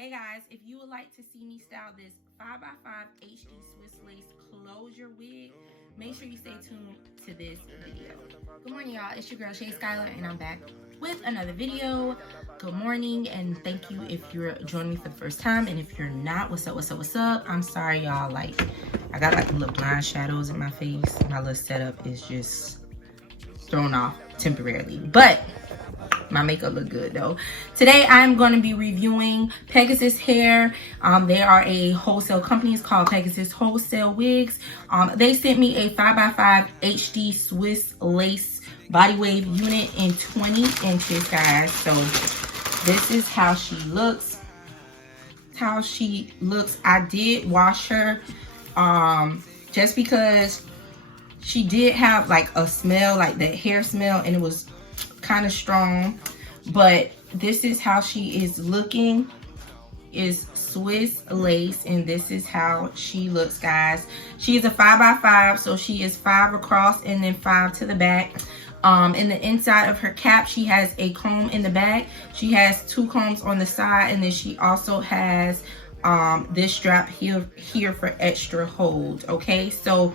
Hey guys, if you would like to see me style this 5x5 HD Swiss lace closure wig, make sure you stay tuned to this video. Good morning, y'all. It's your girl Shay Skylar, and I'm back with another video. Good morning, and thank you if you're joining me for the first time, and if you're not, what's up? I'm sorry, y'all. Like, I got like little blind shadows in my face. My little setup is just thrown off temporarily, but my makeup look good though. Today I'm going to be reviewing Pegasus hair. They are a wholesale company. It's called Pegasus Wholesale Wigs. They sent me a 5x5 HD Swiss lace body wave unit in 20 inches, guys. So this is how she looks. I did wash her just because she did have like a smell, like that hair smell, and it was kind of strong. But this is how she is looking. Is Swiss lace, and this is how she looks, guys. She is a 5x5, so she is 5 across and then 5 to the back. In the inside of her cap, she has a comb in the back. She has 2 combs on the side, and then she also has this strap here for extra hold. Okay, so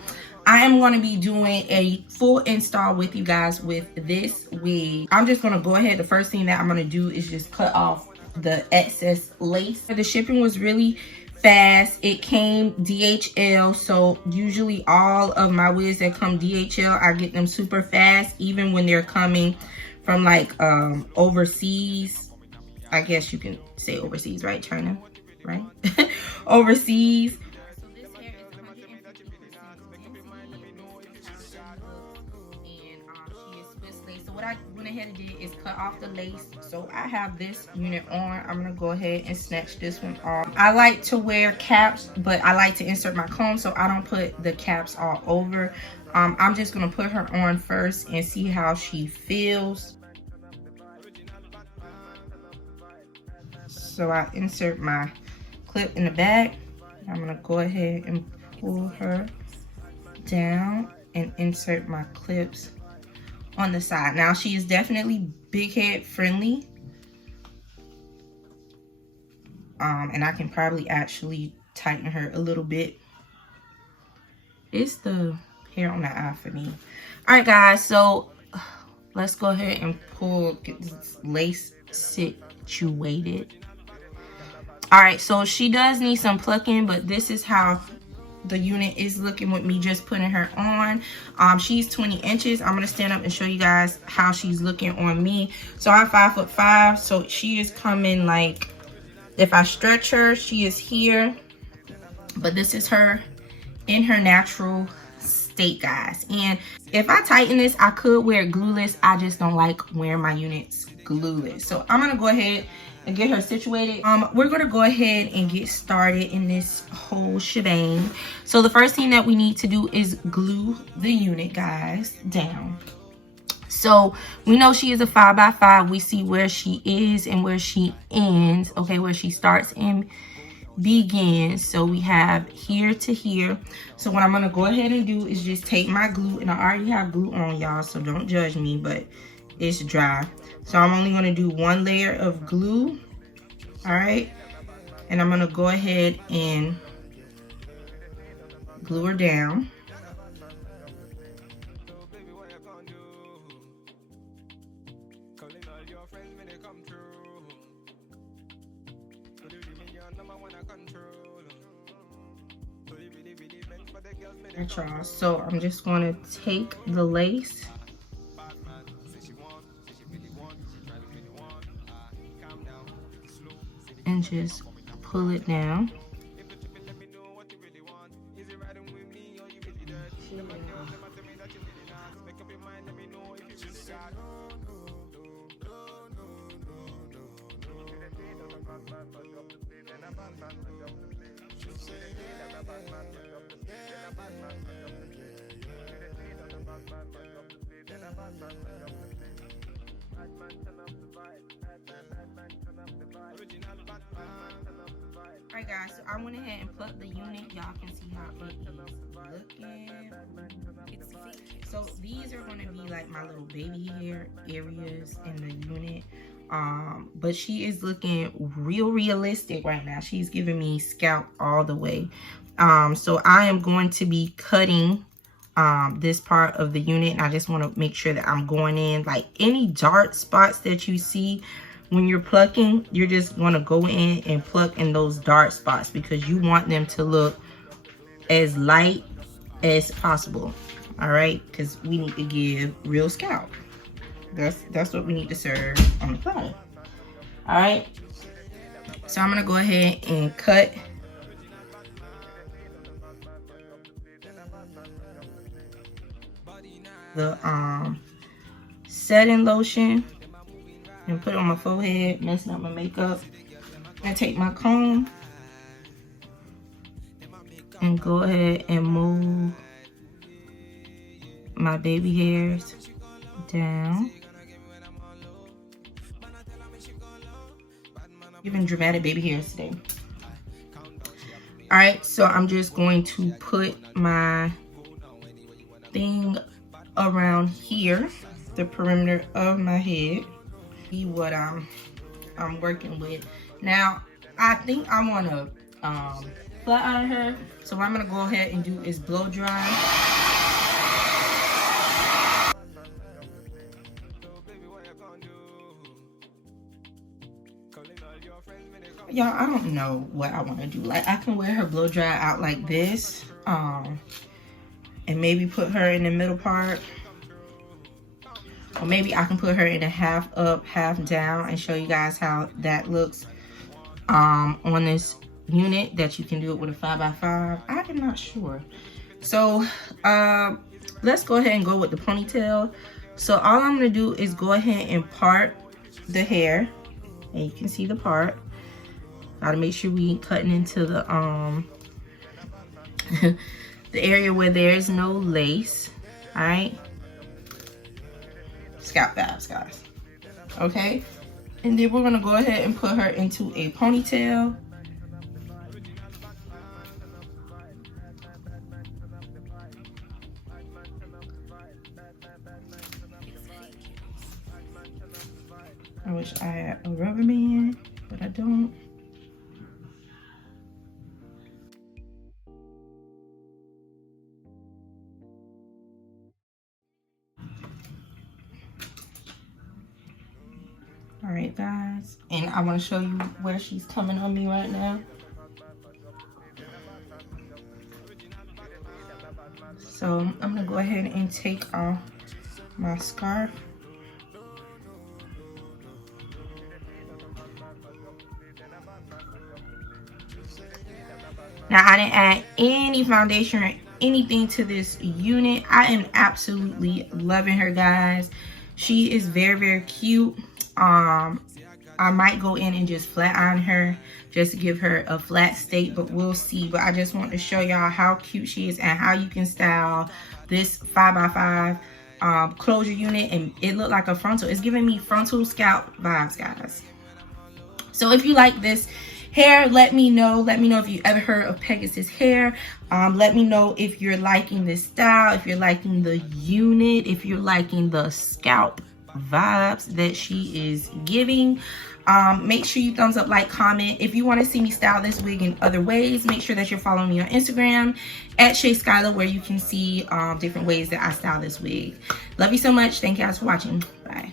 I am going to be doing a full install with you guys with this wig. I'm just going to go ahead. The first thing that I'm going to do is just cut off the excess lace. The shipping was really fast. It came DHL, so usually all of my wigs that come DHL, I get them super fast, even when they're coming from like overseas. I guess you can say overseas, right? China, right? Overseas. What I went ahead and did is cut off the lace. So I have this unit on. I'm gonna go ahead and snatch this one off. I like to wear caps, but I like to insert my comb, so I don't put the caps all over. I'm just gonna put her on first and see how she feels. So I insert my clip in the back. I'm gonna go ahead and pull her down and insert my clips on the side. Now she is definitely big head friendly, and I can probably actually tighten her a little bit. It's the hair on the eye for me. All right, guys, so let's go ahead and get this lace situated. All right, so she does need some plucking, but this is how the unit is looking with me just putting her on. She's 20 inches. I'm gonna stand up and show you guys how she's looking on me. So I'm 5'5", so she is coming like, if I stretch her, she is here, but this is her in her natural state, guys. And if I tighten this, I could wear it glueless. I just don't like wearing my units glueless. So I'm gonna go ahead and get her situated. We're gonna go ahead and get started in this whole shebang. So the first thing that we need to do is glue the unit, guys, down. So we know she is a 5x5. We see where she is and where she ends, okay, where she starts and begins. So we have here to here. So what I'm gonna go ahead and do is just take my glue, and I already have glue on, y'all, so don't judge me, but it's dry. So I'm only gonna do 1 layer of glue. All right, and I'm gonna go ahead and glue her down. Y'all, so I'm just gonna take the lace and just pull it down. Alright, guys, so I went ahead and plugged the unit. Y'all can see how it is looking. So these are going to be like my little baby hair areas in the unit. But she is looking real realistic right now. She's giving me scalp all the way. So I am going to be cutting this part of the unit, and I just want to make sure that I'm going in like any dark spots that you see when you're plucking. You're just going to go in and pluck in those dark spots because you want them to look as light as possible. All right, because we need to give real scalp. That's what we need to serve on the platter. All right, so I'm gonna go ahead and cut the setting lotion and put it on my forehead, messing up my makeup. I take my comb and go ahead and move my baby hairs down. Giving dramatic baby hairs today. All right, so I'm just going to put my thing around here, the perimeter of my head. See what I'm working with. Now, I think I want to flat iron her. So what I'm gonna go ahead and do is blow dry. Y'all, I don't know what I want to do. Like, I can wear her blow dry out like this, and maybe put her in the middle part, or maybe I can put her in a half up, half down, and show you guys how that looks on this unit. That you can do it with a 5x5. I am not sure. So let's go ahead and go with the ponytail. So all I'm gonna do is go ahead and part the hair, and you can see the part. Gotta make sure we ain't cutting into the the area where there's no lace. All right, scalp vibes, guys. Okay, and then we're gonna go ahead and put her into a ponytail. I wish I had a rubber band, but I don't. All right, guys, and I want to show you where she's coming on me right now. So I'm gonna go ahead and take off my scarf. Now, I didn't add any foundation or anything to this unit. I am absolutely loving her, guys. She is very, very cute. I might go in and just flat iron her just to give her a flat state, but we'll see. But I just want to show y'all how cute she is and how you can style this 5x5 closure unit, and it looked like a frontal. It's giving me frontal scalp vibes, guys. So if you like this hair, let me know. Let me know if you ever heard of Pegasus hair. Let me know if you're liking this style, if you're liking the unit, if you're liking the scalp vibes that she is giving. Make sure you thumbs up, like, comment. If you want to see me style this wig in other ways, make sure that you're following me on Instagram at Shay Skylar, where you can see different ways that I style this wig. Love you so much. Thank you guys for watching. Bye.